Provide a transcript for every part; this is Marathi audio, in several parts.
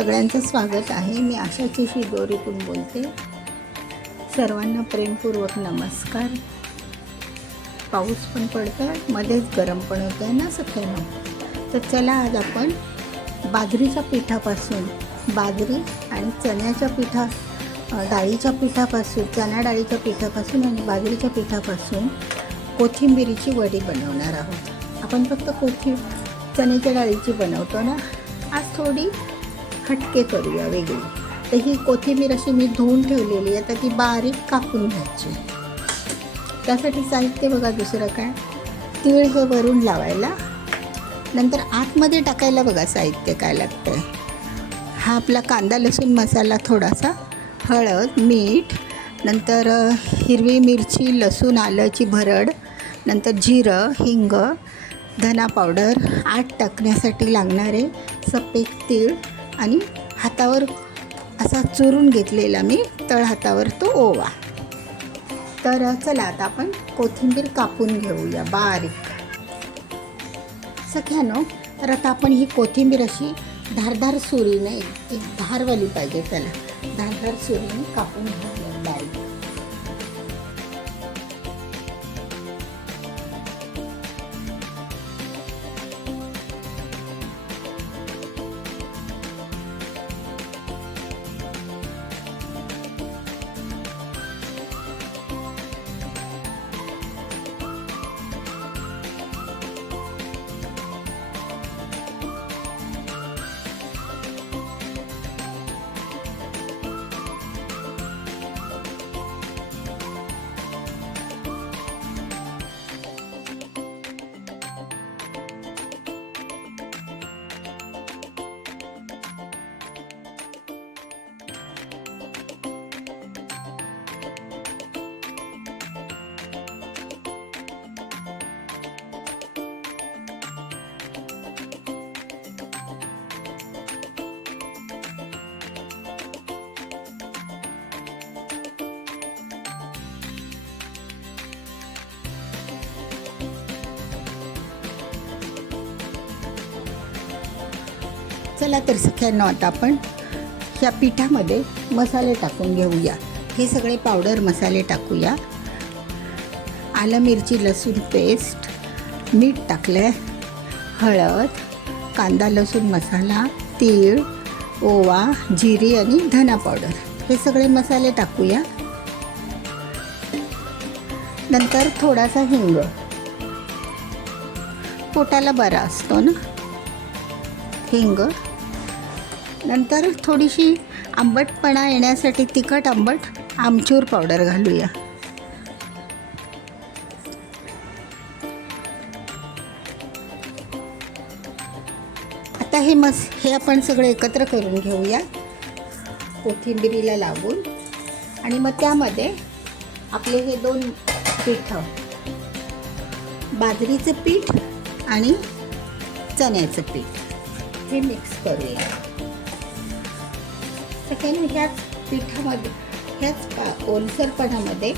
सगळ्यांचं स्वागत आहे. मी आशाची शिदोरीतून बोलते. सर्वांना प्रेमपूर्वक नमस्कार. पाऊस पण पडतो आहे, मध्येच गरम पण होतं आहे ना सगळ्यांना. तर चला आज आपण बाजरीच्या पिठापासून, बाजरी आणि चण्याच्या डाळीच्या पिठापासून, चणा डाळीच्या पिठापासून आणि बाजरीच्या पिठापासून कोथिंबिरीची वडी बनवणार आहोत. आपण फक्त चण्याच्या डाळीची बनवतो ना, आज थोडी हटके करूया, वेगळी. तर ही कोथिंबीर अशी मी धुवून ठेवलेली आहे, तर ती बारीक कापून घ्यायची. त्यासाठी साहित्य बघा, दुसरं काय, तीळ हे वरून लावायला, नंतर आतमध्ये टाकायला बघा साहित्य काय लागतं आहे. हा आपला कांदा लसूण मसाला, थोडासा हळद, मीठ, नंतर हिरवी मिरची, लसूण आल्याची भरड, नंतर जिरं, हिंग, धना पावडर, आट टाकण्यासाठी लागणारे सफेद तीळ आणि हातावर असा चुरून घेतलेला मी तळहातावर तो ओवा. तर चला आता आपण कोथिंबीर कापून घेऊया बारीक सख्यानो. तर आता आपण ही कोथिंबीर अशी धारदार सुरीने, एक धारवाली पाहिजे, त्याला धारदार सुरीने कापून घेऊया बारीक. चला तर सख्यांनो, आता आपण ह्या पिठामध्ये मसाले टाकून घेऊया. हे सगळे पावडर मसाले टाकूया. आलं मिरची लसूण पेस्ट, मीठ टाकलं, हळद, कांदा लसूण मसाला, तीळ, ओवा, जिरी आणि धना पावडर, हे सगळे मसाले टाकूया. नंतर थोडासा हिंग, पोटाला बरा असतो ना हिंग. नंतर थोडीशी आंबटपणा येण्यासाठी तिखट आंबट आमचूर पावडर घालूया. आता हे आपण सगळं एकत्र करून घेऊया कोथिंबिरीला लागून. आणि मग त्यामध्ये आपले हे दोन पीठ, बाजरीचं पीठ आणि चण्याचं पीठ, हे मिक्स करूया. सगळ्यांनी ह्याच पिठामध्ये, ह्याच ओलसरपणामध्ये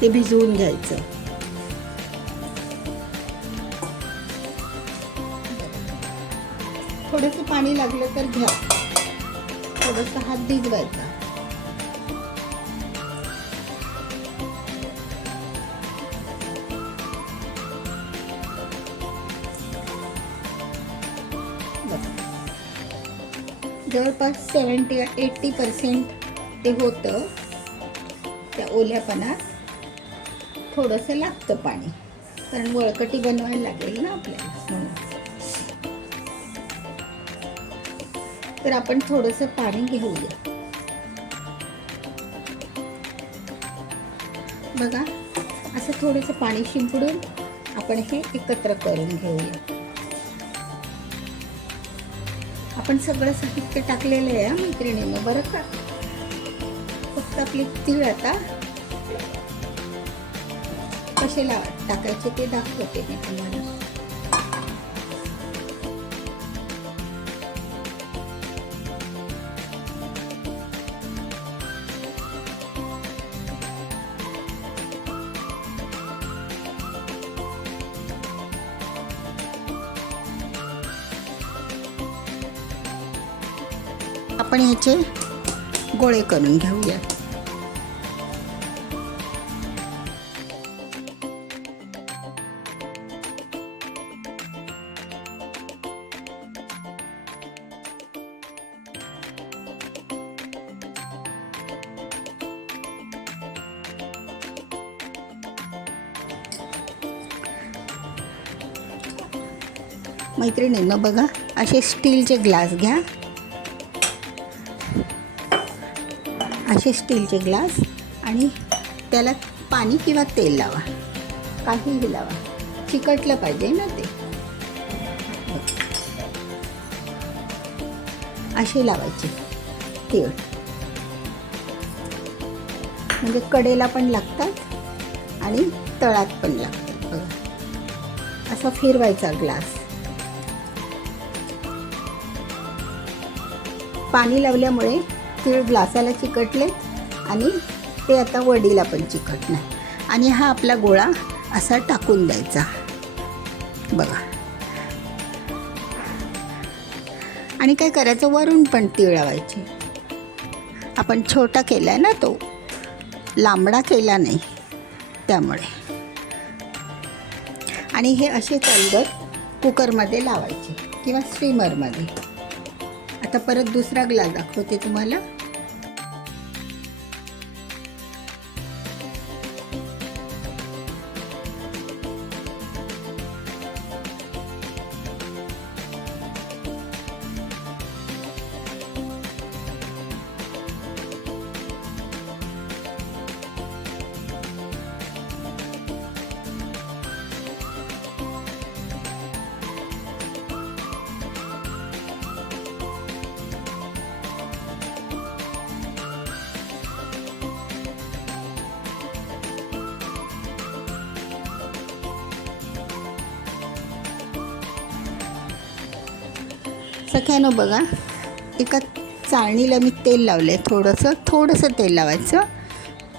ते भिजवून घ्यायचं. थोडंसं पाणी लागलं तर घ्या, थोडंसं हात भिजवायचा. जवळपास 70-80% ते होतं. त्या ओल्यापणात थोडंसं लागतं पाणी, कारण वळकटी बनवायला लागेल ना आपल्याला म्हणून. तर आपण थोडंसं पाणी घेऊया. बघा, असं थोडंसं पाणी शिंपडून आपण हे एकत्र करून घेऊया. आपण सगळं साहित्य टाकलेलं आहे मैत्रिणीनं, बरं का. फक्त आपले तीळ आता कसे टाकायचे ते दाखवते मी तुम्हाला. आपण ह्याचे गोळे करून घेऊया. मैत्रिणींनो बघा, असे स्टीलचे ग्लास घ्या. असे स्टीलचे ग्लास आणि त्याला पाणी किंवा तेल लावा, काहीही लावा. चिकटलं पाहिजे ना ते. असे लावायचे तीळ, म्हणजे कडेला पण लागतात आणि तळात पण लागतात. बघा, असा फिरवायचा ग्लास. पाणी लावल्यामुळे तीळ ग्लासाला चिकटले आणि ते आता वडीला पण चिकटणार. आणि हा आपला गोळा असा टाकून द्यायचा. बघा, आणि काय करायचं, वरून पण तीळ लावायचे. आपण छोटा केला आहे ना, तो लांबडा केला नाही त्यामुळे. आणि हे असे तलगट कुकरमध्ये लावायचे किंवा स्टीमरमध्ये. आता परत दुसरा ग्लास दाखवते तुम्हाला. सख्यानो बघा, एका चाळणीला मी तेल लावलं आहे. थोडंसं तेल लावायचं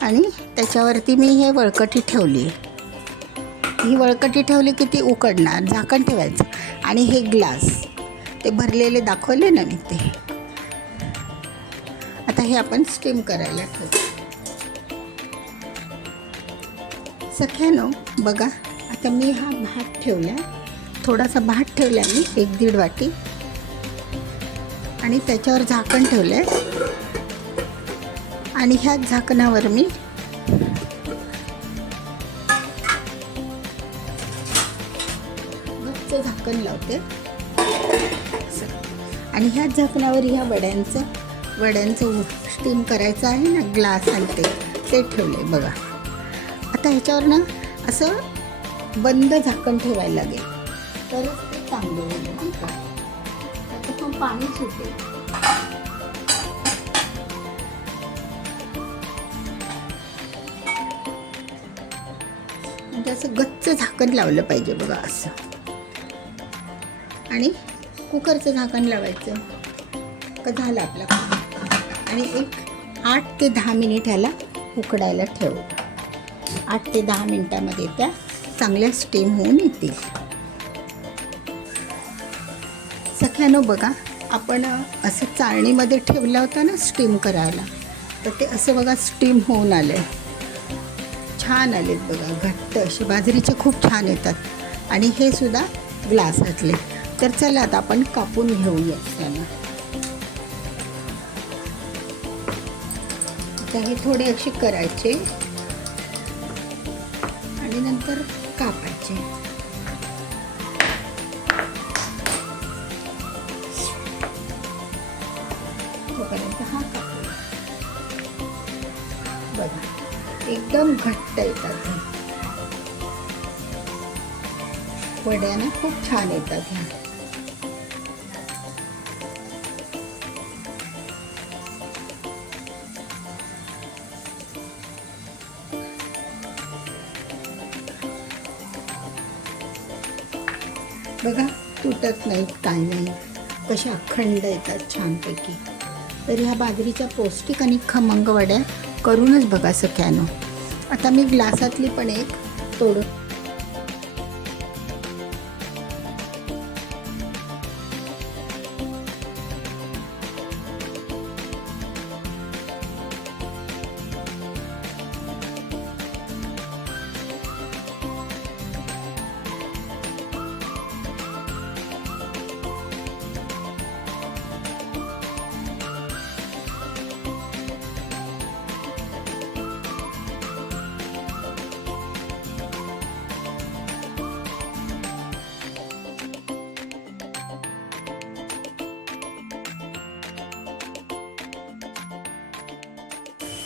आणि त्याच्यावरती मी हे वळकटी ठेवली आहे. ही वळकटी ठेवली की ती उकडणार. झाकण ठेवायचं. आणि हे ग्लास ते भरलेले दाखवले ना मी ते. आता हे आपण स्टीम करायला ठेवू. सख्यानो बघा, आता मी हा भात ठेवला, थोडासा भात ठेवला मी 1-1.5 वाटी. आणि त्याच्यावर झाकण ठेवलं आहे. आणि ह्याच झाकणावर मी गच्च झाकण लावते. आणि ह्याच झाकणावर ह्या वड्यांचं स्टीम करायचं आहे ना, ग्लास आणि ते ठेवलं आहे. बघा, आता ह्याच्यावर ना असं बंद झाकण ठेवायला लागेल, तरच ते चांगलं होईल. नाही का, त्याच्यातून पाणी सुटेल. म्हणजे असं गच्च झाकण लावलं पाहिजे बघा असं. आणि कुकरचं झाकण लावायचं का झालं आपलं. आणि एक 8 ते 10 मिनिट ह्याला उकडायला ठेवू. 8 ते 10 मिनिटामध्ये त्या चांगल्या स्टीम होऊन येतील. सख्यानो बघा, आपण असं चाळणीमध्ये ठेवलं होतं ना स्टीम करायला, तर ते असं बघा स्टीम होऊन आलं आहे. छान आलेत बघा, घट्ट असे. बाजरीचे खूप छान येतात. आणि हे सुद्धा ग्लासातले. तर चला आता आपण कापून घेऊया त्यांना. आता हे थोडे असे करायचे आणि नंतर कापायचे. तोपर्यंत हा कापूया. बघा, एकदम घट्ट येतात. वड्याना खूप छान येतात ह्या. बघा, तुटत नाहीत, काय नाही, कशा अखंड येतात छानपैकी. तर ह्या बाजरीच्या पौष्टिक आणि खमंग वड्या करूनच बघा सख्यानो. आता मी ग्लासातली पण एक तोडून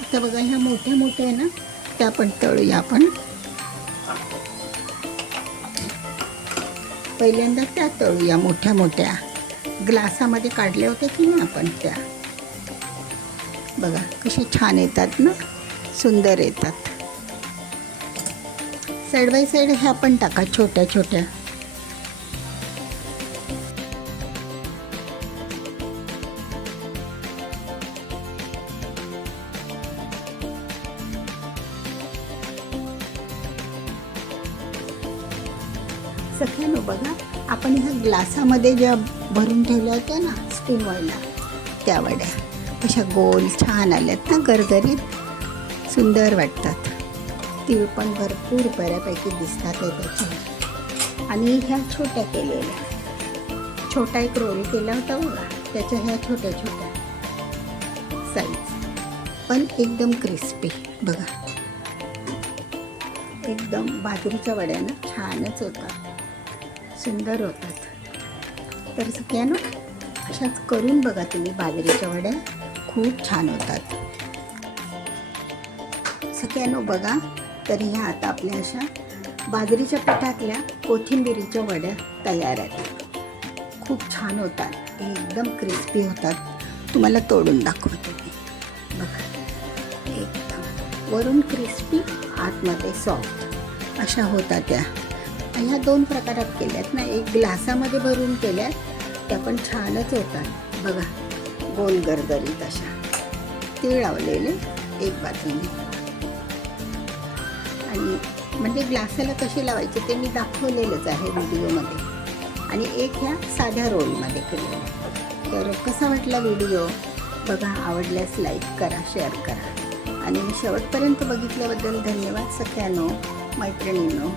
आता बघा ह्या मोठ्या मोठ्या आहे ना, त्या पण तळूया आपण. पहिल्यांदा त्या तळूया मोठ्या मोठ्या. ग्लासामध्ये काढले होते की नाही आपण त्या. बघा कसे छान येतात ना, सुंदर येतात. साईड बाय साईड ह्या पण टाका छोट्या छोट्या. सगळ्यांना बघा, आपण ह्या ग्लासामध्ये ज्या भरून ठेवल्या होत्या ना स्टीम व्हायला, त्या वड्या अशा गोल छान आल्यात ना, गरगरीत, सुंदर वाटतात. तीळ पण भरपूर बऱ्यापैकी दिसतात आहे त्याच्यावर. आणि ह्या छोट्या केलेल्या, छोटा एक रोल केला होता बघा, त्याच्या ह्या छोट्या छोट्या साईज, पण एकदम क्रिस्पी. बघा एकदम बाजरीच्या वड्या ना छानच होतात, सुंदर होतात. तर सगळ्यांना अशाच करून बघा तुम्ही, बाजरीच्या वड्या खूप छान होतात. सगळ्यांना बघा. तर ह्या आता आपल्या अशा बाजरीच्या पिठातल्या कोथिंबिरीच्या वड्या तयार आहेत. खूप छान होतात, एकदम क्रिस्पी होतात. तुम्हाला तोडून दाखवते मी. बघा एकदम वरून क्रिस्पी, आतमध्ये सॉफ्ट अशा होतात त्या. ह्या 2 प्रकारात केल्यात ना, एक ग्लासामध्ये भरून केल्यात, त्या पण छानच होतात. बघा गोल गरगरीत अशा, तीळ लावलेले एक बाजूने. आणि म्हणजे ग्लासाला कसे लावायचे ते मी दाखवलेलंच आहे व्हिडिओमध्ये. आणि एक ह्या साध्या रोलमध्ये केलेलं. तर कसा वाटला व्हिडिओ बघा, आवडल्यास लाईक करा, शेअर करा. आणि शेवटपर्यंत बघितल्याबद्दल धन्यवाद सगळ्यांनो, मैत्रिणींनो.